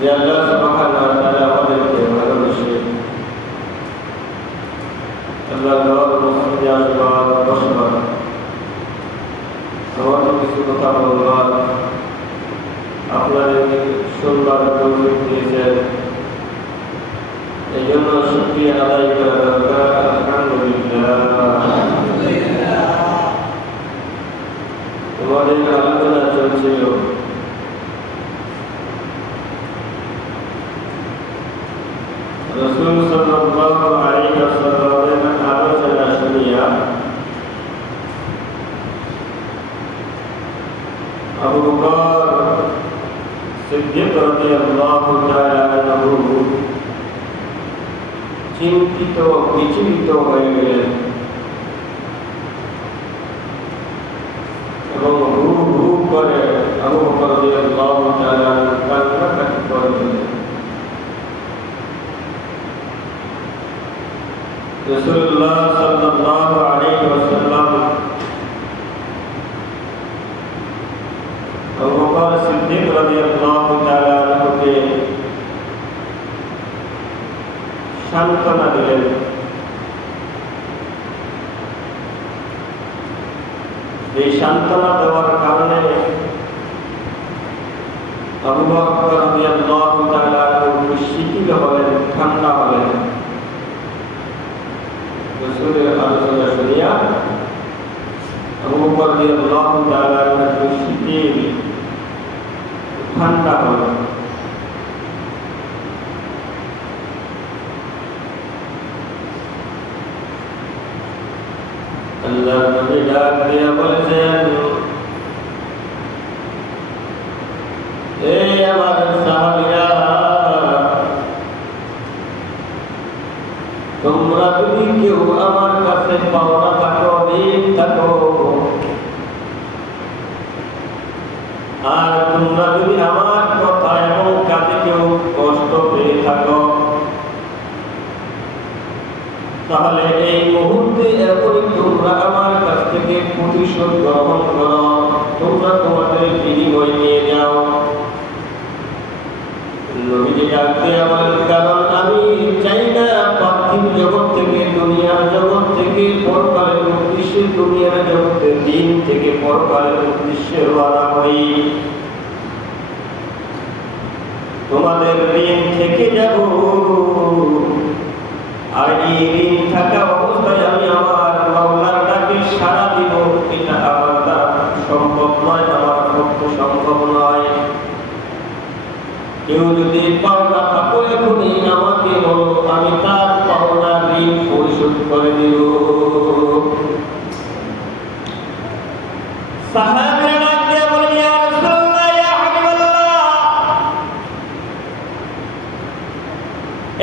যে আল্লাহ সুবহানাহু ওয়া তাআলা আমাদেরকে ভালো শুকরিয়া আদায় করা দরকার। আলহামদুলিল্লাহ। আমাদের আলোচনা চলছিল রাসূল সাল্লাল্লাহু আলাইহি ওয়াসাল্লামের আলোচনা শুনিয়া আবু বকর সিদ্দিক রাদিয়াল্লাহু তাআলা আনহু চিন্তিত বিচলিত হয়ে গেলেন এবং হু হু করে আবু বকর রাদিয়াল্লাহু তাআলা কান্নাকাটি করলেন। রাসূলুল্লাহ সাল্লাল্লাহু আলাইহি ওয়াসাল্লাম আবু বকর সিদ্দিক রাদিয়াল্লাহু তাআলা আনহুকে সান্ত্বনা দিলেন। এই সান্ত্বনা দেওয়ার কারণে আবু বকর রাদিয়াল্লাহু তাআলা আনহু শিথিল হলেন, ঠান্ডা হলেন। রাসূলের আলোচনা শুনিয়া আবু বকর রাদিয়াল্লাহু তাআলা আনহু শিথিল ঠান্ডা হলেন। আল্লাহ নবী ডাক দিয়া বলেছেন, এই আমার সাহাবীরা, তোমরা যদি কেউ আমার কাছে পাওনা থাকো, ঋণ থাকো, আর তোমরা যদি আমার কথা এবং কাজে কেউ কষ্ট পেয়ে থাকো, তাহলে এই মুহূর্তে এখনই তোমরা আমার কাছ থেকে প্রতিশোধ গ্রহণ করো, তোমরা তোমাদের বিনিময় নিয়ে যাও। নবীজি ডাক দিয়া বলেন, কারণ আমি চাই না পার্থিব জগৎ থেকে, দুনিয়ার জগৎ থেকে পরকালের উদ্দেশ্যে, দুনিয়ার জগতের দিন থেকে পরকালের উদ্দেশ্যে রওনা হই। তোমাদের ঋণ থেকে যাব, আর এই ঋণ থাকা অবস্থায় আমি আমার মাওলার ডাকে সাড়া দিব, এটা আমার দ্বারা সম্ভব নয়, আমার পক্ষে সম্ভব নয়। কেউ যদি পাওনা থাকো এখনই আমাকে বলো, আমি তার পাওনা ঋণ পরিশোধ করে দিব। সাহাবীরা ডাক দিয়ে বলেন, ইয়া রাসূলুল্লাহ, ইয়া হাবিবাল্লাহ,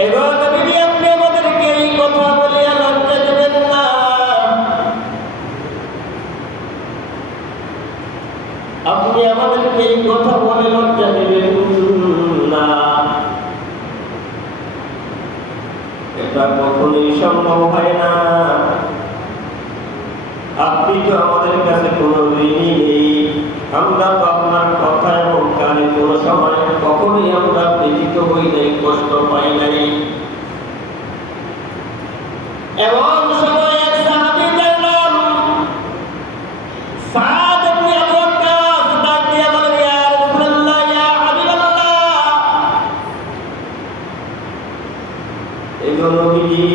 এগো নবী, আপনি আমাদেরকে এই কথা বলিয়া লজ্জা দেবেন না। আপনি আমাদেরকে এই কথা বলে লজ্জা দেবেন না, এটা কখনোই সম্ভব হয় না। আপনি তো আমাদের কাছে কোনো ঋণই নেই, আমরা তো আপনার কথা এবং কানে কোনো সময় কখনোই আমরা ব্যথিত হই নাই, কষ্ট পাই নাই। এমন সময় এক সাহাবীর নাম সাদ ইবনে আবু ওয়াক্কাস ডাক দিয়া বলেন, ইয়া রাসূলুল্লাহ, ইয়া হাবিবাল্লাহ, এগো নবীজি,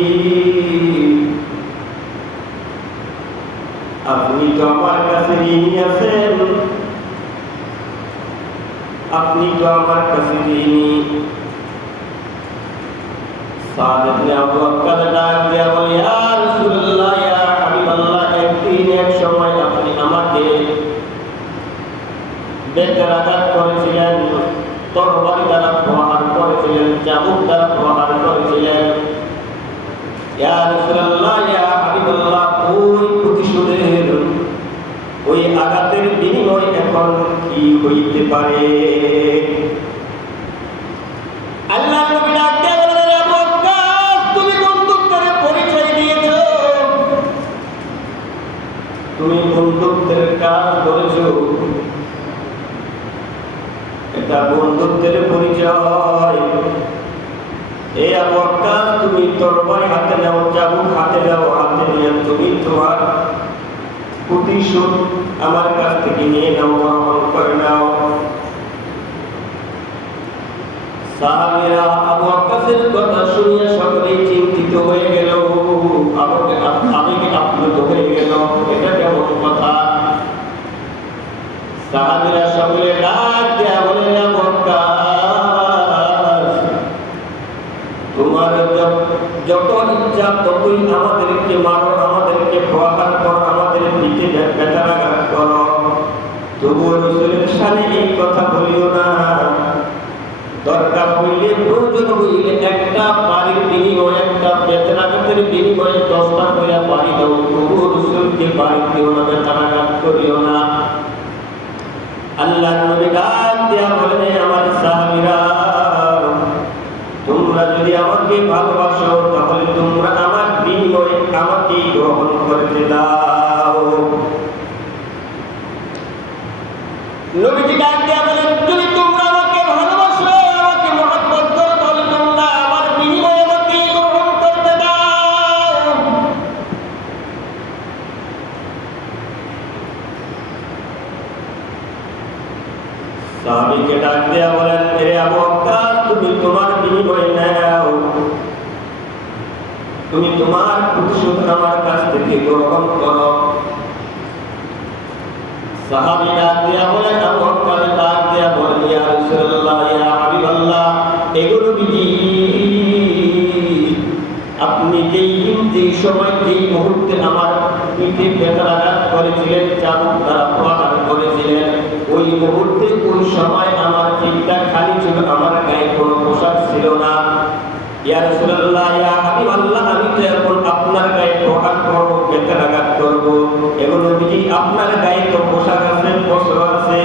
আপনি তো আমার কাছে ঋণী আছেন, আপনি তো আমার কাছে ঋণী। সাদ ইবনে আবু ওয়াক্কাস ডাক দিয়া বলে, ইয়া রাসূলুল্লাহ, ইয়া হাবিবাল্লাহ, একদিন এক সময় আপনি আমাকে বেকারাঘাত করেছিলেন, তরবারি দ্বারা প্রহার করেছিলেন, চাবুক দ্বারা প্রহার করেছিলেন। ইয়া রাসূলুল্লাহ, ইয়া হাবিবাল্লাহ, ওই প্রতিশোধের, ওই আঘাতের বিনিময় এখন কি হইতে পারে? আল্লাহ নবী ডাক দিয়ে বলেন, আবু ওয়াক্কাস, তুমি বন্ধুত্বের পরিচয় দিয়েছো, তুমি বন্ধুত্বের কাজ করেছো, এটা বন্ধুত্বের পরিচয়। এই আবু ওয়াক্কাস, তুমি তরবারি হাতে নাও, চাবুক হাতে নাও, হাতে নিয়ে তুমি তোমার প্রতিশোধ আমার কাছ থেকে নিয়ে নাও, গ্রহণ করে নাও। সাহাবীরা আবু ওয়াক্কাসের কথা শুনিয়া সকলেই চিন্তিত তোমার যত ইচ্ছা ততই আমাদেরকে মারো, আমাদেরকে প্রহার করো, আমাদের পিঠে ব্যথাঘাত করো, তবুও রাসূলের সামনে এই কথা বলিও না। দরকার হইলে, প্রয়োজন হইলে একটা বাড়ির বিনিময়ে, একটা বেতনাঘাতের বিনিময়ে 10টা করে বাড়ি দাও, তবুও রাসূলকে বাড়ি দিও না, বেতনাঘাত করিও না। আল্লাহর নবী ডাক দিয়া বলেন, আমার সাহাবীরা, তোমরা যদি আমাকে ভালোবাসো তাহলে তোমরা আমার বিনিময়ে আমাকে গ্রহণ করতে দাও। নবীজি ডাক দিয়া বলেন, যদি তোমরা আমাকে ভালোবাসো, আমাকে মহব্বত করো, তাহলে তোমরা আমার বিনিময়ে আমাকে গ্রহণ করতে দাও। সাহাবীকে ডাক দিয়া বলেন, হে আবু বকর, তুমি তোমার বিনিময় নাও, তুমি তোমার প্রতিশোধ আমার কাছ থেকে গ্রহণ করো। সাহাবী ডাক দিয়া বলেন, আবু বকর ডাক দিয়া বলেন, ইয়া রাসূলুল্লাহ, ইয়া হাবিবাল্লাহ, এগুলো বিধি আপনি যেই সময় যেই মুহূর্তে আমার পিঠে ব্যথাঘাত করেছিলেন, চাবুক দ্বারা প্রহার করেছিলেন, ওই মুহূর্তে ওই সময় আমার পিঠটা খালি ছিল, আমার গায়ে কোনো পোশাক ছিল না। ইয়া রাসূলুল্লাহ, ইয়া হাবিবাল্লাহ, আমি তো এখন আপনার গায়ে প্রহার করব, ব্যথাঘাত করব, এগুলো বিধি আপনার গায়ে তো পোশাক আছে, বস্ত্র আছে,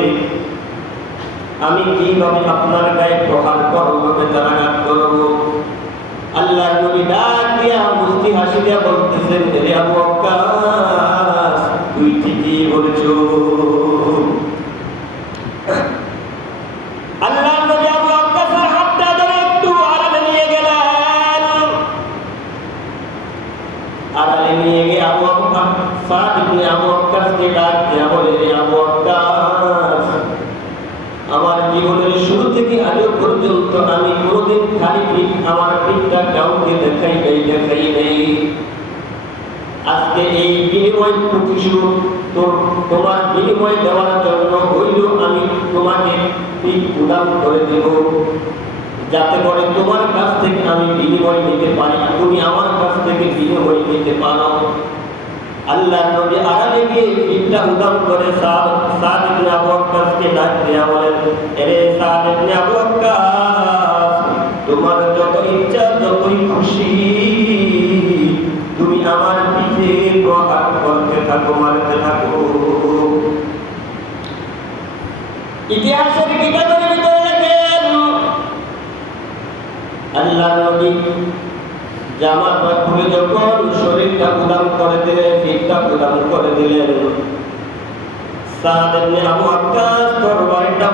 আমি কিভাবে আপনার গায়ে প্রহার করব, ব্যথাঘাত করব? আল্লাহর নবী ডাক দিয়া মুস্কি হাসি দিয়া বলতেছেন, হে আবু বকর, তুই ঠিকই বলেছো। আল্লাহর নবী আবু বকরের হাতটা ধরে একটু আড়ালে নিয়ে গেলেন। আড়ালে নিয়ে গিয়ে আবু বকর সাদ ইবনে আবু ওয়াক্কাসকে ডাক দিয়া বলে, হে আবু ওয়াক্কাস, আমার জীবনের শুরু থেকে আজ পর্যন্ত আমি কোনোদিন খালি পিঠ, আমার পিঠটা কাউকে দেখাই নাই। আজকে এই বিনিময় প্রতিশোধ তোমার বিনিময় দেওয়ার জন্য হইল, আমি তোমাকে পিঠ উদান করে দেব, যাতে করে তোমার কাছ থেকে আমি বিনিময় নিতে পারি, তুমি আমার কাছ থেকে বিনিময় নিতে পারো। আল্লাহর নবী আড়ালে গিয়ে পিঠটা উদান করে সাদ ইবনে আবু ওয়াক্কাসকে ডাক দিয়া বলেন, হে সাদ ইবনে আবু ওয়াক্কাস, তোমার যত ইচ্ছা, যতই খুশি তুমি আমার পিঠে প্রহার করতে থাকো, মারতে থাকো। ইতিহাসের কিতাবের ভিতরে লেখেন, আল্লাহর নবী জামাটা খুলে যখন শরীরটা উদান করে দিলেন, পিঠটা উদান করে দিলেন, সাদ ইবনে আবু ওয়াক্কাস তরবারিটা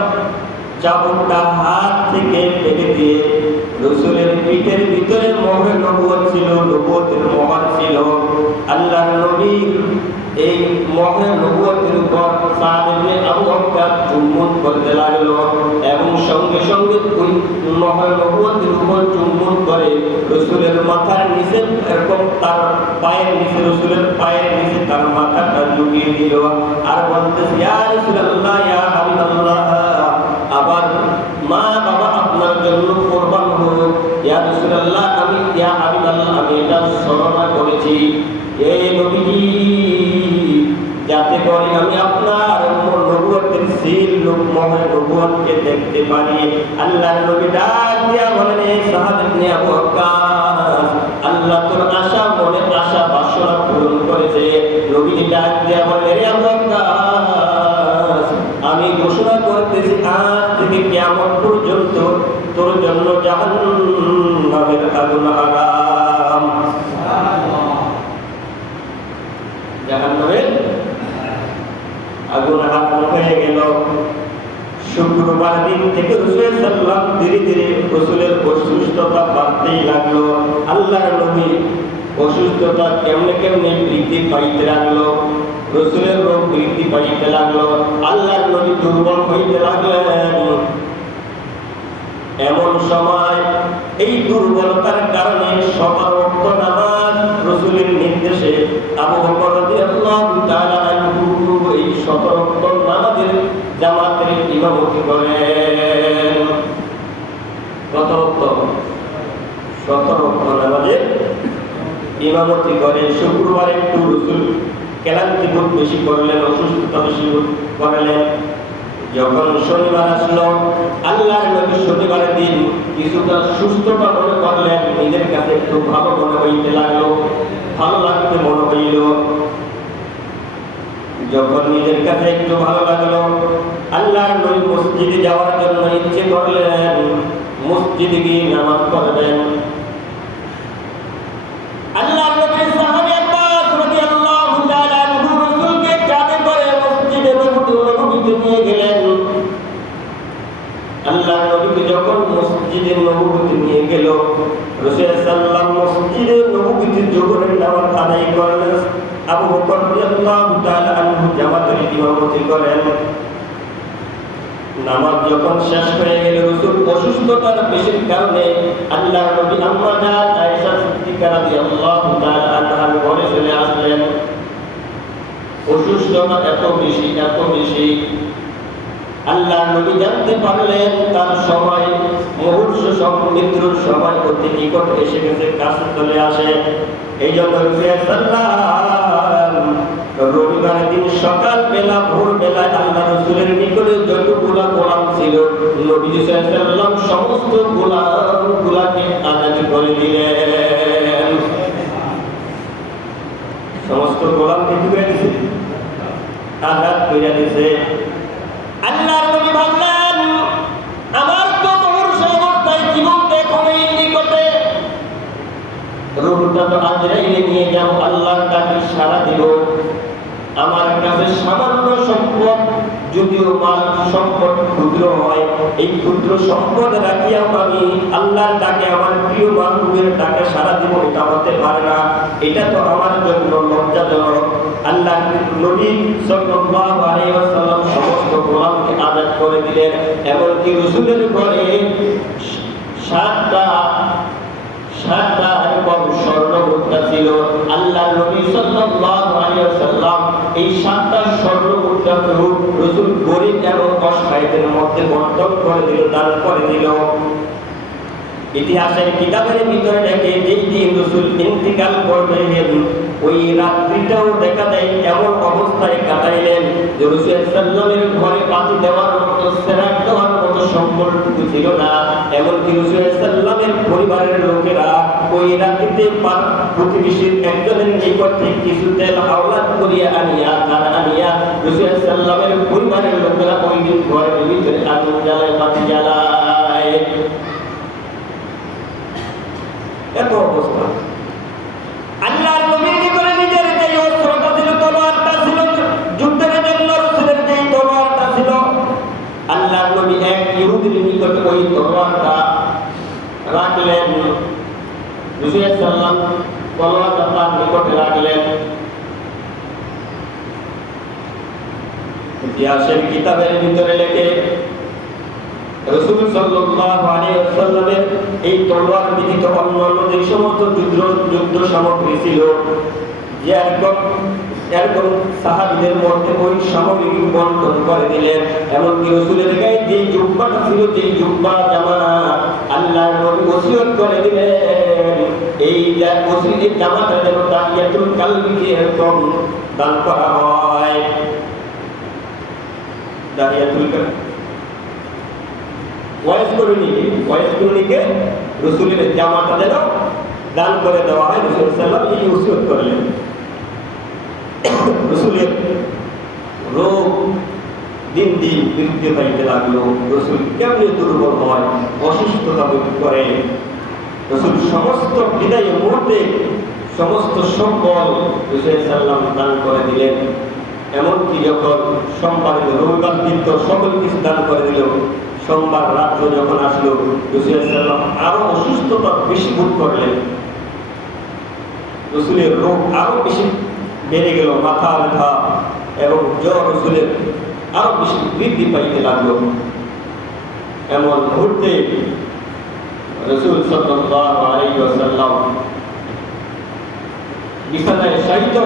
চাবুকটা হাত থেকে ফেলে দিয়ে রাসূলের পিঠের ভিতরে মোহরে নবুয়ত ছিল, নবুয়তের মোহর ছিল। আল্লাহর নবীর এই মোহরে নবুয়তের উপর সাদ ইবনে আবু ওয়াক্কাস চুম্বন করতে লাগলো, এবং সঙ্গে সঙ্গে ওই মোহরে নবুয়তের উপর চুম্বন করে রাসূলের মাথার নিচে, এরকম তার পায়ের নিচে, রাসূলের পায়ের নিচে তার মাথাটা ঢুকিয়ে দিল, আর বলতেছে, ইয়া রাসূলুল্লাহ, ইয়া হাবিবাল্লাহ, আবার মা বাবা আপনার জন্য কুরবান হোক, ইয়া রাসূলুল্লাহ, আমি ইয়া হাবিবাল্লাহ, আমি এটা স্মরণ করেছি, এই নবীজি, যাতে করে আমি আপনার নবুয়তের সিল মোহরে নবুয়তকে দেখতে পারি। আল্লাহর নবী ডাক দিয়া বলেন, হে সাদ ইবনে আবু ওয়াক্কাস, আল্লাহ তোর আশা, মনের আশা, বাসনা পূরণ করেছে। নবীজি ডাক দিয়া বলেন, হে আবু ওয়াক্কাস, আমি ঘোষণা করতেছি, আজ থেকে কিয়ামত পর্যন্ত তোর জন্য জাহান্নামের আগুন হারাম। জাহান্নামের আগুন হারাম হয়ে গেল। শুক্রবার দিন থেকে রাসূল সাল্লাল্লাহু ধীরে ধীরে রাসূলের অসুস্থতা বাড়তেই লাগলো। আল্লাহর নবী অসুস্থতা কেমনে বৃদ্ধি পাইতে লাগলো, রাসূলের রোগ বৃদ্ধি পাইতে লাগলো, আল্লাহর নবী দুর্বল হইতে লাগলেন। এমন সময় এই দুর্বলতার কারণে সবার ওয়াক্ত নামাজ রাসূলের নির্দেশে আবু বকর রাদিয়াল্লাহু তাআলা আনহু এই 17 ওয়াক্ত নামাজের জামাতের ইমামতি করেন। কত ওয়াক্ত? 17 ওয়াক্ত নামাজে ইমামতি করেন। শুক্রবার একটু রাসূল ক্লান্তি বোধ বেশি করলেন, অসুস্থতা বেশি করলেন। যখন শনিবার আসলো, আল্লাহর নবী শনিবারের দিন কিছুটা সুস্থতা মনে করলেন, নিজের কাছে একটু ভালো মনে হইতে লাগলো, ভালো লাগতে মনে হইল। যখন নিজের কাছে একটু ভালো লাগলো, আল্লাহর নবী মসজিদে যাওয়ার জন্য ইচ্ছে করলেন, মসজিদে গিয়ে নামাজ পড়বেন। আল্লাহর নবী সাহাবী আব্বাস রাদিয়াল্লাহু তাআলা আনহু রাসূলকে কাঁধে করে মসজিদে নববীতে নিয়ে গেলেন। আল্লাহর নবীকে যখন মসজিদে নববীতে নিয়ে গেল, রাসূল সাল্লাল্লাহু মসজিদে নববীতে জোহরের নামাজ আদায় করলেন। আবু বকর রাদিয়াল্লাহু তাআলা আনহু জামাতের ইমামতি করেন। নামাজ যখন শেষ হয়ে গেল, রাসূল অসুস্থতার বেশির কারণে আল্লাহর নবী আম্মা জান আয়েশা সিদ্দিকা রাদিয়াল্লাহু তাআলা আনহার ঘরে চলে আসলেন। অসুস্থতা এত বেশি আল্লাহর নবী জানতে পারলেন তার সময় মৃত্যুর সময় অতি নিকট এসে গেছে, কাছে চলে আসে। এই জন্য রবিবারের দিন সকালবেলা ভোরবেলায় আল্লাহ রাসূলের নিকটে যতগুলা গোলাম ছিল, নবী সাল্লাল্লাহু আলাইহি ওয়াসাল্লাম সমস্ত গোলামগুলাকে আজাদ করে দিলেন। সমস্ত গোলামকে কি করে দিয়েছে? আজাদ করে দিয়েছে। আল্লাহর নবী বললেন, আমার তো মুমূর্ষু অবস্থায় জীবন দেখুন এই নিকটে, রূহটা তো আজরাইলে নিয়ে যাও, আল্লাহর ডাকে সাড়া দিব। আমার কাছে সামান্য সম্পদ, যদিও মাল সম্পদ ক্ষুদ্র হয়, এই ক্ষুদ্র সম্পদ রাখিয়াও আমি আল্লাহর ডাকে, আমার প্রিয় মাহবুবের ডাকে সাড়া দিব, এটা হতে পারে না। এটা তো আমার জন্য লজ্জাজনক। আল্লাহ নবী সাল্লাল্লাহু আলাইহি ওয়াসাল্লাম সমস্ত গোলামকে আজাদ করে দিলেন। এমনকি রাসূলের ঘরে সাতটা এরকম স্বর্ণ মুদ্রা ছিল। আল্লাহ নবী সাল্লাল্লাহু আলাইহি ওয়াসাল্লাম এই 7টা স্বর্ণ মুদ্রাকেও রাসূল গরীব এবং অসহায়দের মধ্যে বন্টন করে দিল, দান করে দিল। ইতিহাসের কিতাবের ভিতরে দেখে যেই দিন রাসূল ইন্তিকাল করবেন, ওই রাত্রিটাও দেখা যায় এমন অবস্থায় কাটাইলেন যে রাসূল সাল্লাল্লাহু ঘরে পাতি দেওয়ার মতো, সেরাক দেওয়ার মতো সম্বলটুকু ছিল না। এমনকি রাসূল সাল্লাল্লাহু পরিবারের লোকেরা ওই রাত্রিতে প্রতিবেশীর একজনের নিকট থেকে কিছু তেল হাওলাত করিয়া আনিয়া রাসূল সাল্লাল্লাহু পরিবারের লোকেরা ওই দিন ঘরের ভিতরে আগুন জ্বালায়, বাতি জ্বালায়। এত অবস্থা। আল্লাহর নবীর নিকটে নিজের যে অস্ত্রটা ছিল, তলোয়ারটা ছিল, যুদ্ধের জন্য রাসূলের যে তলোয়ারটা ছিল, আল্লাহর নবী এক ইহুদির নিকটে ওই তলোয়ারটা রাখলেন। রাসূল সাল্লাল্লাহু তলোয়ারটা তার নিকটে রাখলেন। ইতিহাসের কিতাবের ভিতরে লেখে রাসূল সাল্লাল্লাহু আলাইহি ওয়াসাল্লামের এই তলোয়ার ব্যতীত অন্যান্য যে সমস্ত যুদ্ধ সামগ্রী ছিল, যে এরকম সাহাবীদের মধ্যে ওই সামগ্রী বন্টন করে দিলেন। এমনকি রাসূলের গায়ে যে জুব্বাটা ছিল, যে জুব্বা জামা, আল্লাহর নবী ওসিয়ত করে দিলেন এই জামাটা যেন তাহিয়াতুল কালবিকে এরকম দান করা হয়। তাহিয়াতুল কালবি ওয়াইসকুরনিকে রাসূলের জামাটা যেন দান করে দেওয়া হয়। রাসূল সাল্লাল্লাহু আলাইহি ওয়াসাল্লাম এই ওসিয়ত করলেন। রাসূলের রোগ দিন দিন বৃদ্ধি পাইতে লাগলো। রাসূল কেমনে দুর্বল হয়, অসুস্থতা বোধ করে। রাসূল সমস্ত বিদায়ের মুহূর্তে সমস্ত সম্বল রাসূল সাল্লাল্লাহু আলাইহি দান করে দিলেন। এমনকি যখন সোমবারের রবিবার দিন তো সকল কিছু দান করে দিল। সোমবার রাত্র যখন আসলো, রাসূল সাল্লাল্লাহু আলাইহি আরো অসুস্থতা বেশি বোধ করলেন। রাসূলের রোগ আরো বেশি বেড়ে গেল, মাথা ব্যথা এবং জ্বর রাসূলের আরো বেশি বৃদ্ধি পাইতে লাগলো। এমন মুহূর্তে রাসূল সাল্লাল্লাহু আলাইহি ওয়াসাল্লাম বিছানায় শায়িত,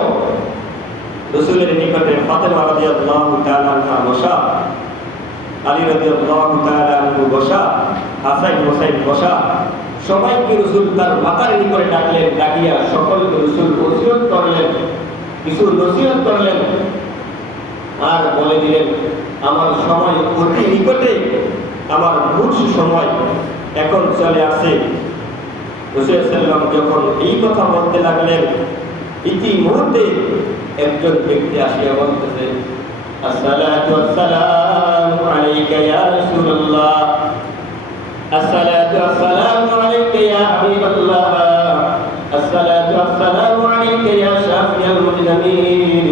রাসূলের নিকটে ফাতেমা রাদিয়াল্লাহু তাআলা আনহা বসা, আলী রাদিয়াল্লাহু তাআলা আনহু বসা, হাসান হোসেন বসা, সবাইকে রাসূল তার মাথার নিকটে ডাকলেন, ডাকিয়া সকলকে রাসূল ওসিয়ত করলেন, কিছু নসিহত করলেন আর বলে দিলেন আমার সময় অতি নিকটে, আমার মূল সময় এখন চলে আসে। রাসূল সাল্লাল্লাহু আলাইহি যখন এই কথা বলতে লাগলেন, ইতিমধ্যে একজন ব্যক্তি আসিয়া বলতেছে আসসালাতু ওয়াসসালামু আলাইকা ইয়া রাসূলুল্লাহ, আসসালাতু ওয়াসসালামু আলাইকা ইয়া হাবিবাল্লাহ, আসসালাতু ওয়াসসালামু আলাইকা ইয়া শাফিয়াল মুজনিবিন,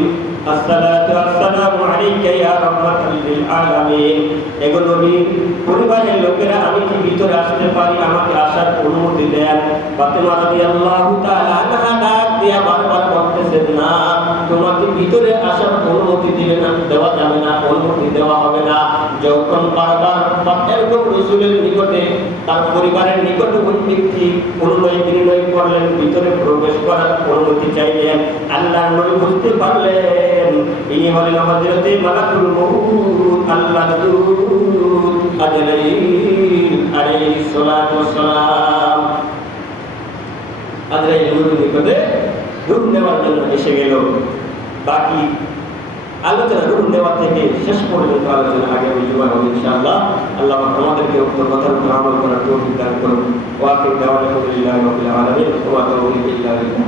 আসসালাতু ওয়াসসালামু আলাইকা ইয়া রাহমাতাল লিল আলামিন। এগো নবী, পরিবারের লোকেরা আমি কি ভিতরে আসতে পারি? আমাকে আসার অনুমতি দেন। ফাতেমা রাদিয়াল্লাহু তাআলা আনহা ডাক দিয়া বারবার বলতেছেন, না, তোমাকে ভিতরে আসার অনুমতি দিবে না, দেওয়া যাবে না, অনুমতি দেওয়া হবে না। যখন বারবার এরকম রাসূলের নিকটে তার পরিবারের নিকটে ওই ব্যক্তি অনুনয় বিনয় করলেন, ভিতরে প্রবেশ করার অনুমতি চাইলেন, আল্লাহর নবী বুঝতে পারলেন ইনি হলেন হযরতে মালাকুল মউত আল্লাহর দূত আজরাইল আলাইহিস সালাতু ওয়াসসালাম। আজরাইল নিকটে রূপ নেওয়ার জন্য এসে গেল। বাকি আলোচনা রূপ নেওয়া থেকে শেষ পর্যন্ত আলোচনা আগামী জুমা হবে ইনশাআল্লাহ। আল্লাহ আমাদেরকে উক্ত কথার উপর আমল করার তৌফিক দান করুন। ওয়া আখিরু দাওয়ানা আলহামদুলিল্লাহি রাব্বিল আলামিন ওয়া তাওফিক ইল্লা বিল্লাহ।